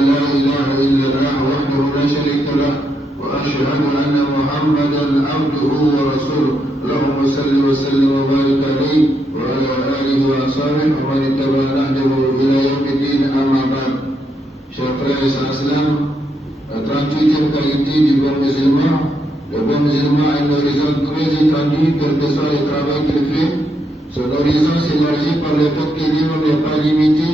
أن لا إله إلا الله وحده لا شريك له وأشهد أن محمدا عبده ورسوله اللهم صل وسلم وبارك عليه وعلى آله وأصحابه ومن اتبع نهجه إلى يوم الدين أما بعد. Chers frères et sœurs islam, la 38e qualité du bon musulman, le bon musulman a une horizon très étendue, quel que soit le travail qu'il fait. Son horizon s'élargit par le fait que Dieu n'est pas limité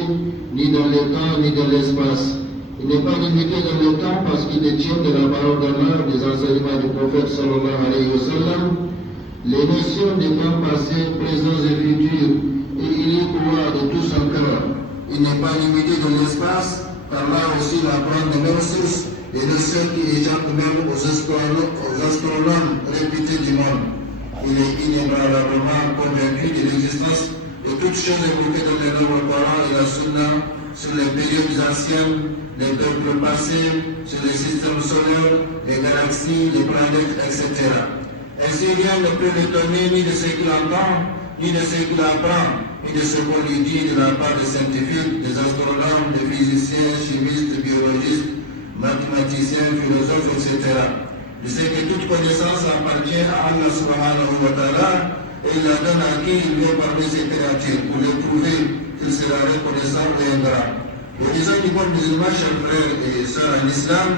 ni dans le temps ni dans l'espace. Il n'est pas limité dans le temps parce qu'il détient de la parole d'Allah, des enseignements du prophète sallallahu alayhi wa sallam, les notions des temps passés, présents et futurs, et il y croit de tout son cœur. Il n'est pas limité dans l'espace, car là aussi il apprend de mêmes sources, les notions qui échappent même aux astronomes réputés du monde. Il est inébranlablement convaincu de l'existence de toutes choses évoquées dans le Coran et la Sunna, sur les périodes anciennes, les peuples passés, sur les systèmes solaires, les galaxies, les planètes, etc. Ainsi, rien ne peut l'étonner ni de ce qu'il entend, ni de ce qu'il apprend, ni de ce qu'on lui dit de la part des scientifiques, des astronomes, des physiciens, chimistes, biologistes, mathématiciens, philosophes, etc. Je sais que toute connaissance appartient à Allah subhanahu wa ta'ala et il la donne à qui il veut parmi ses créatures pour les prouver qu'il sera reconnaissant et ingrat. L'horizon du bon musulman, chers frères et sœurs en islam,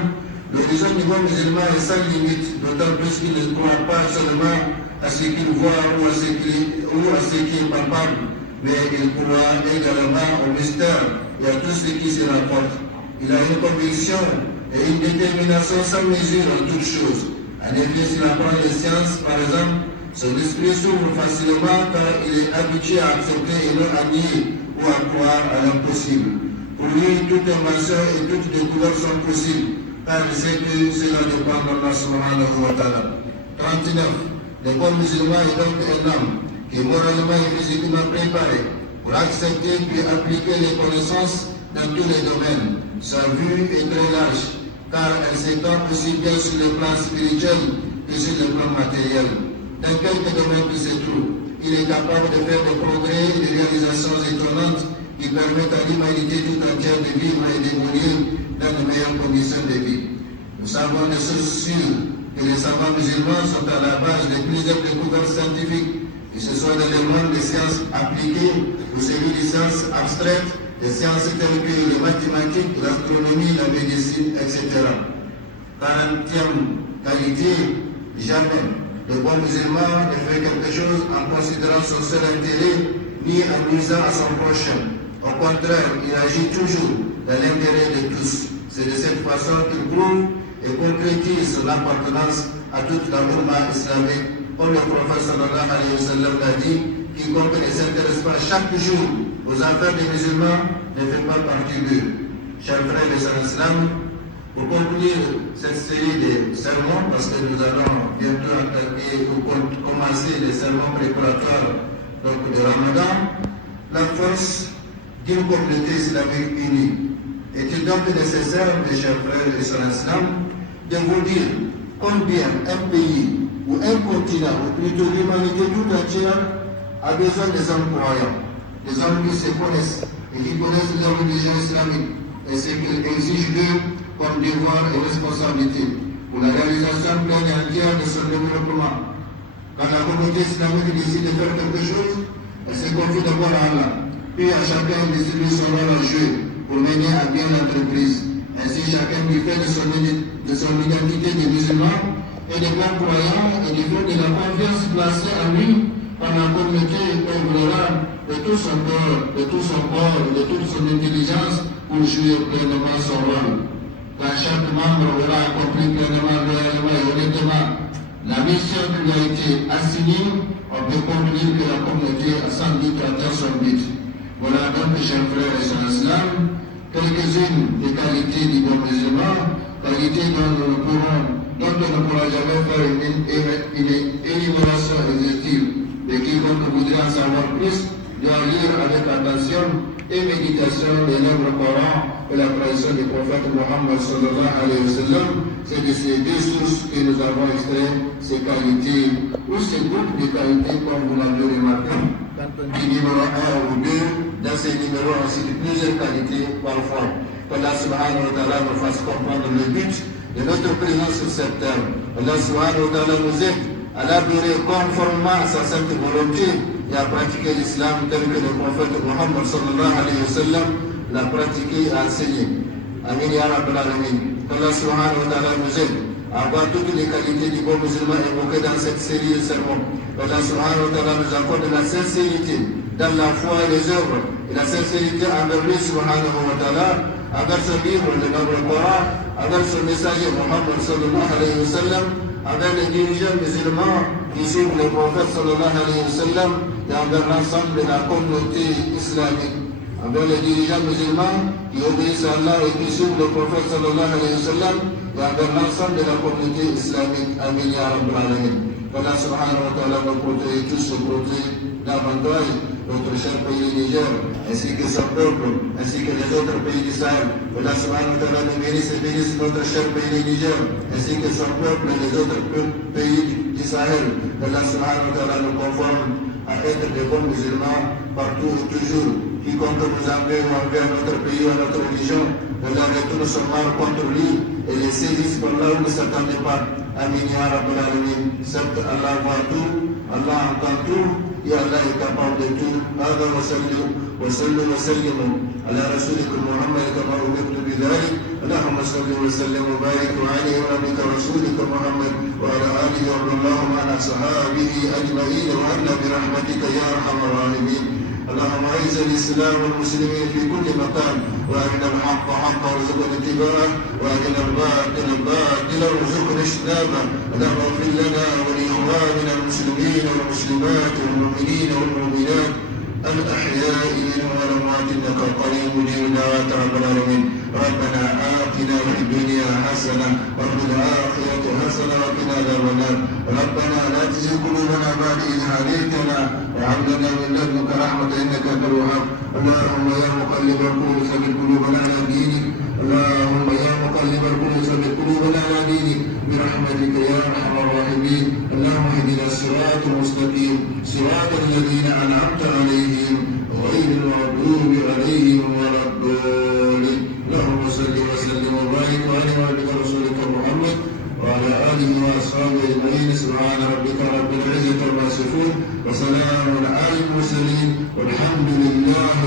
l'horizon du bon musulman est sans limite, d'autant plus qu'il ne croit pas seulement à ce qu'il voit ou à ce qui est palpable, mais il croit également au mystère et à tout ce qui se rapporte. Il a une conviction et une détermination sans mesure en toutes choses. En effet, s'il apprend les sciences, par exemple, son esprit s'ouvre facilement car il est habitué à accepter et non à nier ou à croire à l'impossible. Pour lui, toute invention et toute découverte sont possibles, car il sait que cela dépend d'Allah subhanahu wa ta'ala. 39. Le bon musulman est donc un homme qui est moralement et physiquement préparé pour accepter puis appliquer les connaissances dans tous les domaines. Sa vue est très large, car elle s'étend aussi bien sur le plan spirituel que sur le plan matériel. Dans quelques domaines qu'il se trouve, il est capable de faire des progrès et des réalisations étonnantes qui permettent à l'humanité tout entière de vivre et d'évoluer dans de meilleures conditions de vie. Nous savons de sources sûres que les savants musulmans sont à la base de plusieurs découvertes scientifiques, que ce soit dans le monde des sciences appliquées ou celui des sciences abstraites, des sciences telles que les mathématiques, l'astronomie, la médecine, etc. 40e qualité, jamais le bon musulman ne fait quelque chose en considérant son seul intérêt ni en nuisant à son prochain. Au contraire, il agit toujours dans l'intérêt de tous. C'est de cette façon qu'il prouve et concrétise son appartenance à toute la Ummah islamique. Comme le prophète sallallahu alayhi wa sallam l'a dit, quiconque ne s'intéresse pas chaque jour aux affaires des musulmans ne fait pas partie d'eux. Chers frères et sœurs islam, pour conclure cette série de sermons, parce que nous allons bientôt attaquer ou commencer les sermons préparatoires de Ramadan, la force d'une communauté islamique unie. Est-il donc nécessaire, mes chers frères et sœurs islam, de vous dire combien un pays ou un continent, ou plutôt l'humanité tout entière, a besoin des hommes croyants, des hommes qui se connaissent et qui connaissent leur religion islamique et ce qu'ils exigent d'eux comme devoir et responsabilité pour la réalisation pleine et entière de son développement. Quand la communauté islamique décide de faire quelque chose, elle se confie d'abord à Allah, puis à chacun de distribuer son rôle à jouer pour mener à bien l'entreprise. Ainsi, chacun du fait de son identité de musulman et de bons croyants et du fait de la confiance placée en lui par la communauté œuvrera de tout son corps, de toute son intelligence pour jouer pleinement son rôle. Quand chaque membre aura accompli pleinement, réellement et honnêtement la mission qui lui a été assignée, on peut conclure que la communauté a sans doute atteint son but. Voilà donc, chers frères et sœurs islam, quelques-unes des qualités du bon musulman, qualités dont on ne pourra jamais faire une énumération exhaustive. De quiconque voudrait en savoir plus, doit lire avec attention et méditation les livres Coran et la tradition du prophète Mohammed sallallahu alayhi wa sallam. C'est de ces deux sources que nous avons extrait ces qualités ou ces groupes de qualités comme vous l'avez remarqué. Du numéro 1 ou 2, dans ces numéros on cite plusieurs qualités parfois. qu'Allah subhanahu wa ta'ala nous fasse comprendre le but de notre présence sur cette terre. Allah subhanahu wa ta'ala nous aide à l'adorer conformément à sa sainte volonté et à pratiquer l'islam tel que le prophète Muhammad sallallahu alayhi wa sallam l'a pratiqué et a enseigné. Amin ya Rabbal Alamin. Allah subhanahu wa ta'ala nous aide à avoir toutes les qualités du bon musulman évoquées dans cette série de sermons. Allah subhanahu wa ta'ala nous accorde la sincérité dans la foi et les œuvres, et la sincérité envers lui subhanahu wa ta'ala, envers son livre, le noble Coran, envers son messager Muhammad sallallahu alayhi wa sallam, envers les dirigeants musulmans qui suivent le prophète sallallahu alayhi wa sallam, et envers l'ensemble de la communauté islamique. Envers les dirigeants musulmans qui obéissent à Allah et qui suivent le prophète sallallahu alayhi wa sallam, et envers l'ensemble de la communauté islamique. Amin ya Rabbal Alamin. Allah subhanahu wa ta'ala nous protège, tous se protège davantage notre cher pays Niger, ainsi que son peuple, ainsi que les autres pays d'Israël. Allah subhanahu wa ta'ala nous bénisse et bénisse notre cher pays Niger, ainsi que son peuple et les autres pays d'Israël. Allah subhanahu wa ta'ala nous conforme à être des bons musulmans partout et toujours. Quiconque nous envers ou envers notre pays ou notre religion, Allah retourne son mal contre lui et les saisisse par là où il ne s'attendait pas. Amin ya Rabbal Alamin. Certes, Allah voit tout, Allah entend tout, et Allah est capable de tout. هذا وسلم على رسولك محمد كما أمرت بذلك. اللهم صل وسلم وبارك عليه وعلى رسولك محمد وعلى آله وارض اللهم عن أصحابه أجمعين وعنا برحمتك يا أرحم الراحمين. اللهم اعز الاسلام والمسلمين في كل مكان وارنا الحق حقا وارزقنا اتباعه وارنا الباطل باطلا وارزقنا اجتنابه. اللهم اغفر لنا ولاخواننا المسلمين والمسلمات والمؤمنين والمؤمنات الاحياء منهم والاموات انك قريب مجيب دعوات رب العالمين. ربنا آتنا في الدنيا حسنه وفي الاخره حسنه وقنا عذاب النار. ربنا لا تزغ قلوبنا بعد إذ هديتنا وهب لنا من لدنك رحمة إنك أنت الوهاب. اللهم يا مقلب القلوب ثبت قلوبنا على دينك. اللهم يا مقلب القلوب ثبت قلوبنا على دينك برحمتك يا أرحم الراحمين. اللهم اهدنا الصراط المستقيم صراط الذين أنعمت عليهم غير المغضوب عليهم ولا الضالين. اللهم صل وسلم وبارك على عبدك رسولك محمد وعلى آله وأصحابه أجمعين. سبحان ربك رب العزة عما يصفون وسلام على المرسلين والحمد لله